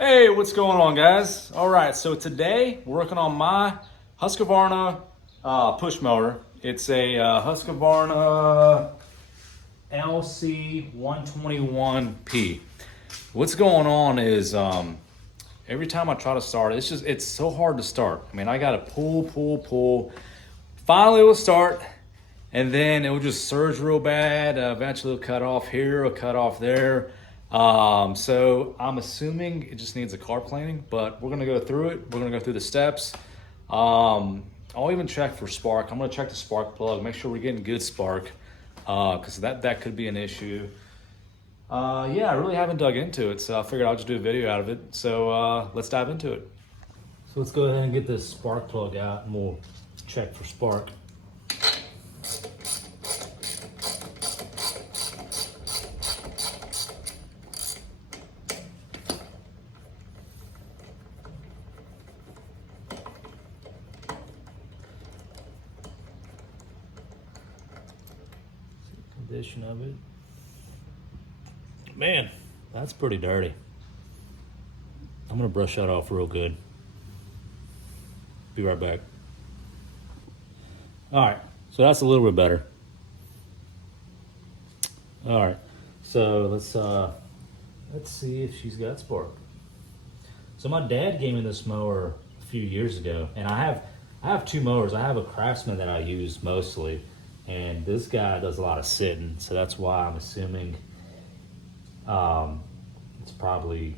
Hey, what's going on, guys? All right, so today we're working on my Husqvarna push mower. It's a Husqvarna LC121P. What's going on is every time I try to start it, it's so hard to start. I mean, I gotta pull. Finally, it will start, and then it will just surge real bad. Eventually, it'll cut off here, it'll cut off there. So I'm assuming it just needs a carb cleaning, but we're gonna go through it. We're gonna go through the steps. I'll even check for spark. I'm gonna check the spark plug, make sure we're getting good spark, because that could be an issue. Yeah, I really haven't dug into it, so I figured I'll just do a video out of it. So let's dive into it. So let's go ahead and get this spark plug out and we'll check for spark. Condition of it. Man, that's pretty dirty. I'm gonna brush that off real good. Be right back. All right, so that's a little bit better. All right, so let's see if she's got spark. So my dad gave me this mower a few years ago, and I have two mowers. I have a Craftsman that I use mostly, and this guy does a lot of sitting, so that's why I'm assuming it's probably,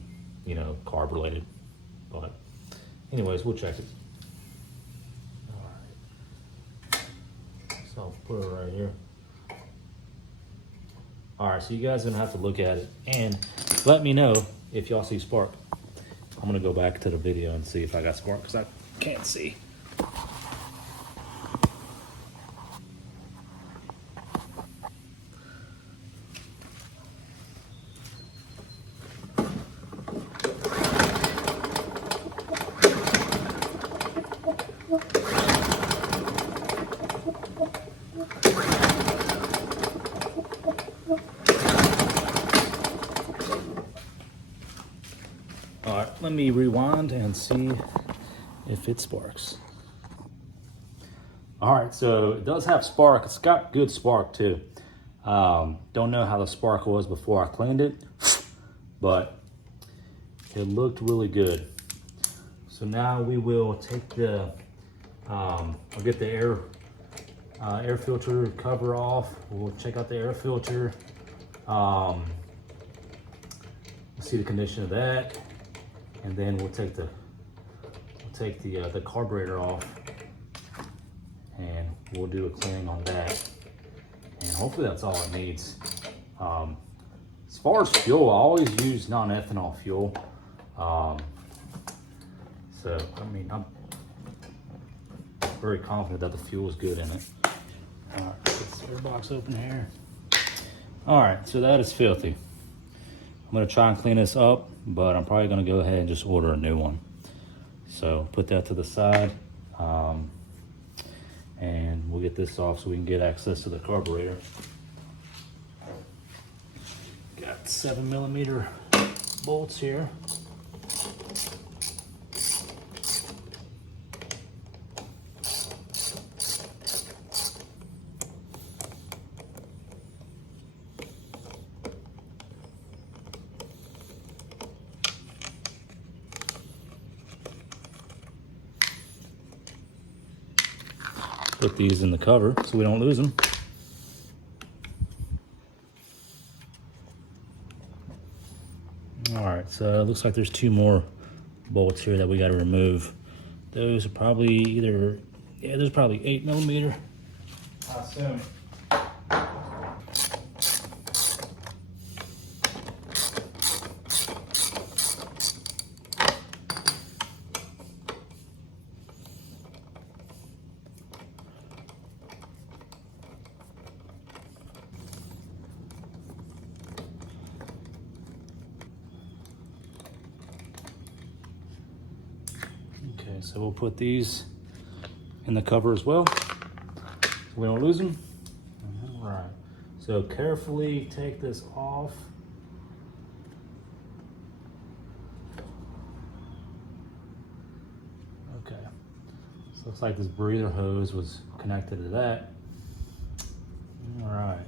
carb related. But anyways, we'll check it. So I'll put it right here. All right, so you guys are gonna have to look at it and let me know if y'all see spark. I'm gonna go back to the video and see if I got spark because I can't see. All right, let me rewind and see if it sparks. All right, so it does have spark. It's got good spark too. Don't know how the spark was before I cleaned it, but it looked really good. So now we will take the, I'll get the air filter cover off. We'll check out the air filter. See the condition of that. And then we'll take the carburetor off and we'll do a cleaning on that. And hopefully that's all it needs. As far as fuel, I always use non-ethanol fuel. So, I mean, I'm very confident that the fuel is good in it. All right, get this air box open here. All right, so that is filthy. I'm gonna try and clean this up, but I'm probably gonna go ahead and just order a new one. So put that to the side, and we'll get this off so we can get access to the carburetor. Got 7mm bolts here. Put these in the cover so we don't lose them. All right, so it looks like there's two more bolts here that we got to remove. Those are probably there's probably 8mm. I assume. Okay, so we'll put these in the cover as well so we don't lose them. All right, so carefully take this off. Looks like this breather hose was connected to that. All right.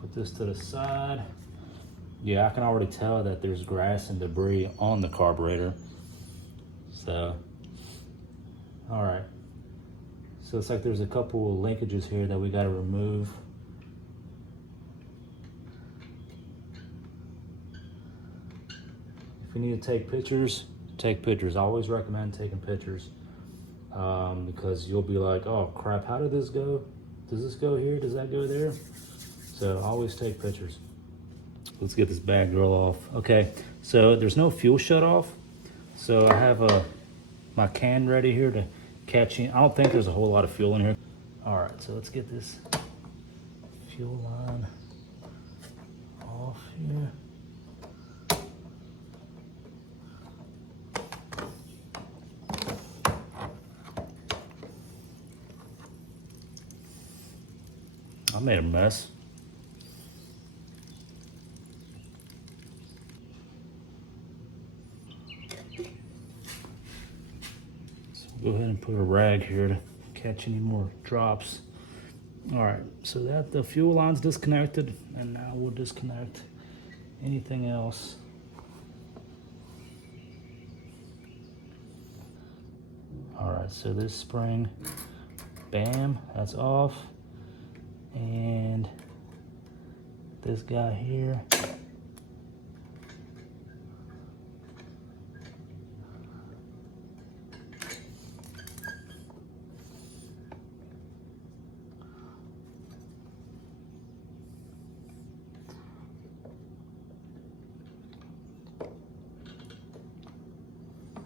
Put this to the side. Yeah, I can already tell that there's grass and debris on the carburetor. So, all right. So it's like there's a couple of linkages here that we got to remove. If you need to take pictures, take pictures. I always recommend taking pictures because you'll be like, oh crap, how did this go? Does this go here? Does that go there? So always take pictures. Let's get this bag drill off. Okay, so there's no fuel shut off. So I have my can ready here to catch in. I don't think there's a whole lot of fuel in here. All right, so let's get this fuel line off here. I made a mess. So go ahead and put a rag here to catch any more drops. All right, so that the fuel line's disconnected, and now we'll disconnect anything else. All right, so this spring, bam, that's off. And this guy here.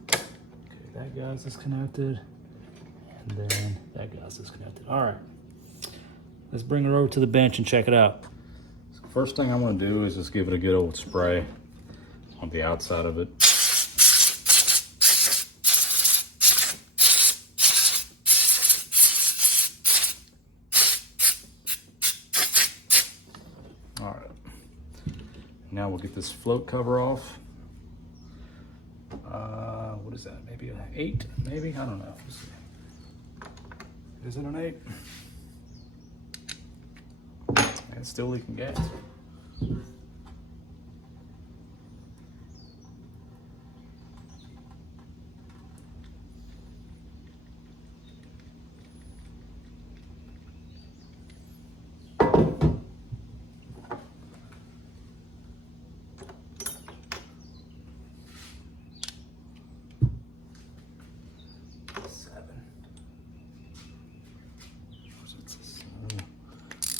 Okay, that guy's disconnected. And then that guy's disconnected. All right. Let's bring her over to the bench and check it out. So first thing I'm gonna do is just give it a good old spray on the outside of it. All right. Now we'll get this float cover off. What is that? Maybe an 8? Maybe? I don't know. Let's see. Is it an 8? It's still leaking gas.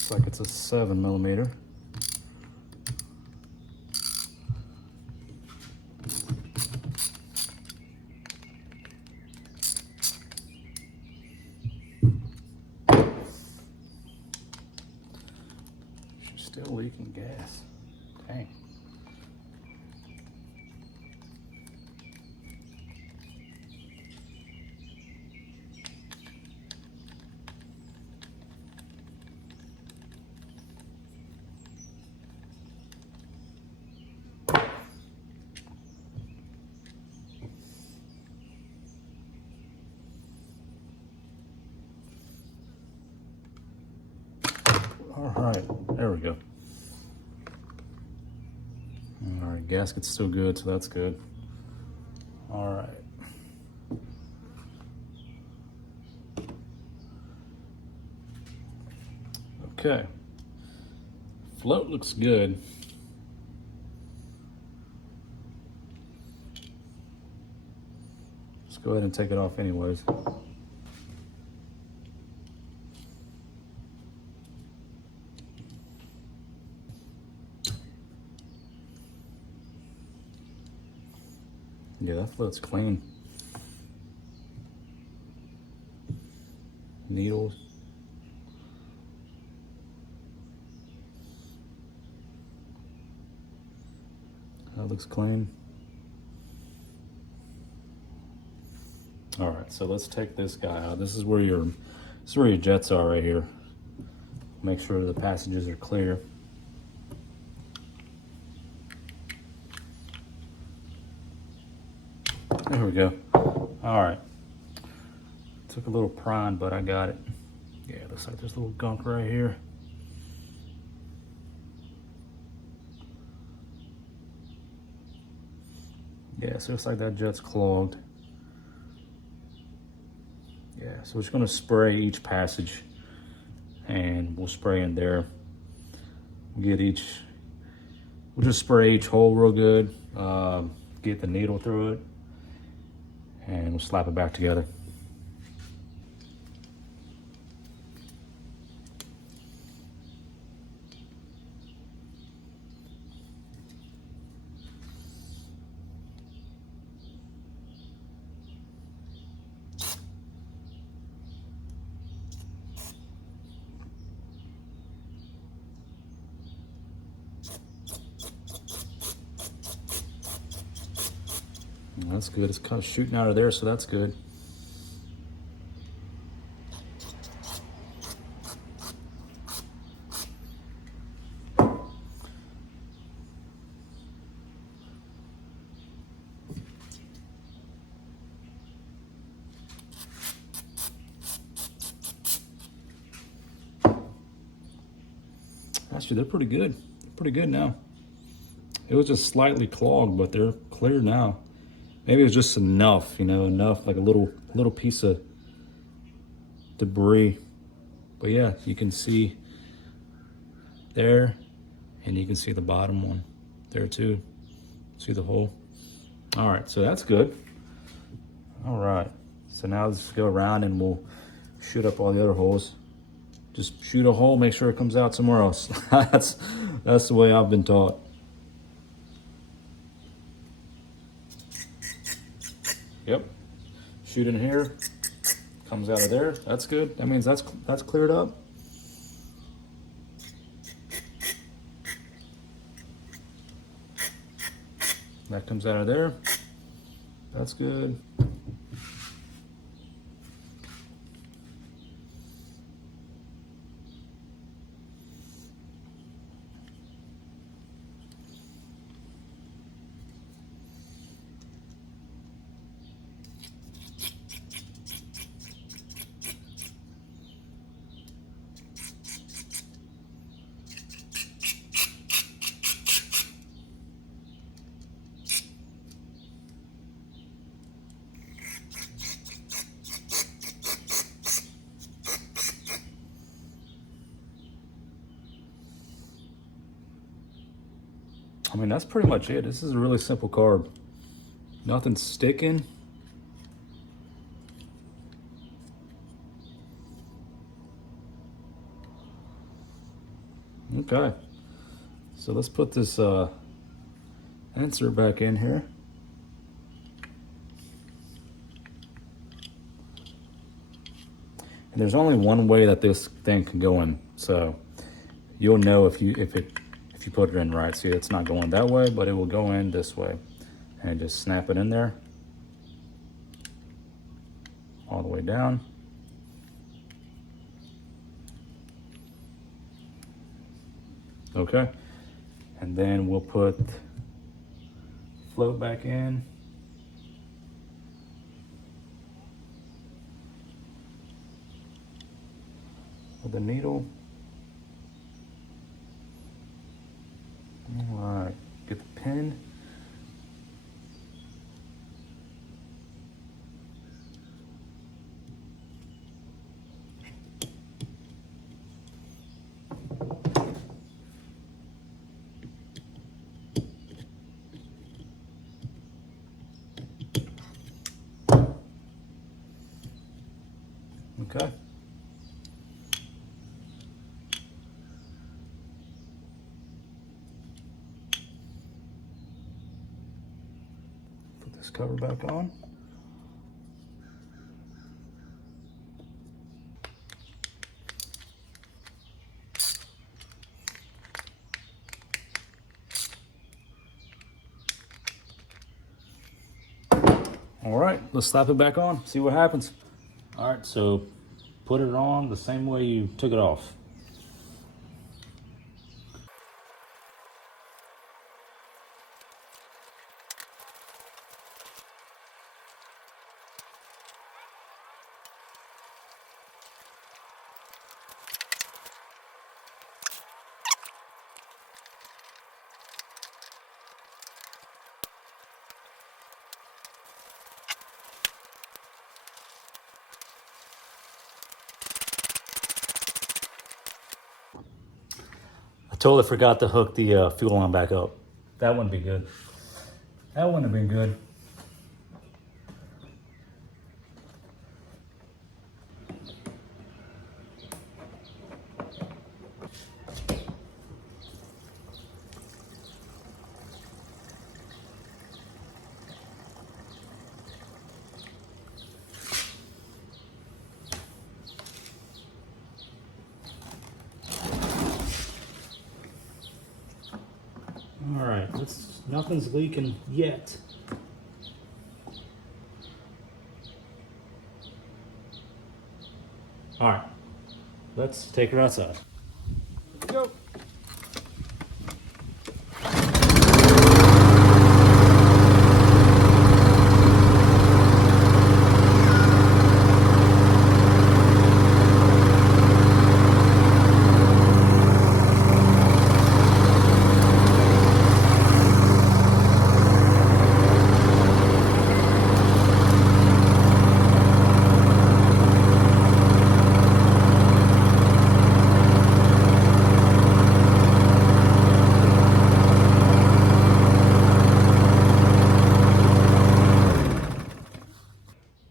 Looks like it's a 7mm. She's still leaking gas. Dang. All right, there we go. All right, gasket's still good, so that's good. All right. Okay. Float looks good. Let's go ahead and take it off anyways. Yeah, that float's clean. Needles. That looks clean. All right, so let's take this guy out. This is where your jets are right here. Make sure the passages are clear. There we go. All right. Took a little prying, but I got it. Yeah, looks like there's a little gunk right here. Yeah, so it looks like that jet's clogged. Yeah, so we're just gonna spray each passage, and we'll spray in there. We'll just spray each hole real good, get the needle through it, and we'll slap it back together. That's good. It's kind of shooting out of there, so that's good. Actually, they're pretty good. Pretty good now. It was just slightly clogged, but they're clear now. Maybe it was just enough, enough, like a little piece of debris. But yeah, you can see there, and you can see the bottom one there too. See the hole? All right, so that's good. All right, so now let's go around and we'll shoot up all the other holes. Just shoot a hole, make sure it comes out somewhere else. That's the way I've been taught. Yep. Shoot in here, comes out of there. That's good. That means that's cleared up. That comes out of there. That's good. I mean, that's pretty much it. This is a really simple carb. Nothing's sticking. Okay. So let's put this insert back in here. And there's only one way that this thing can go in. So you'll know if you put it in right. See, it's not going that way, but it will go in this way. And just snap it in there. All the way down. Okay. And then we'll put float back in. With the needle. All right, get the pin. Okay. This cover back on. All right, let's slap it back on, see what happens. All right, so put it on the same way you took it off. Totally forgot to hook the fuel line back up. That wouldn't be good. That wouldn't have been good. All right, nothing's leaking yet. All right, let's take her outside. Let's go.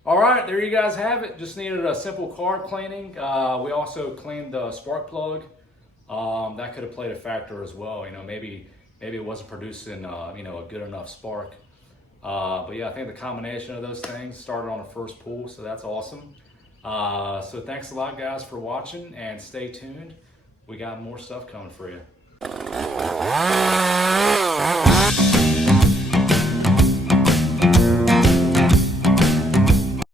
All right, there you guys have it. Just needed a simple carb cleaning. We also cleaned the spark plug. That could have played a factor as well. You know, maybe it wasn't producing you know, a good enough spark. But yeah, I think the combination of those things started on the first pull, so that's awesome. So thanks a lot, guys, for watching, and stay tuned. We got more stuff coming for you.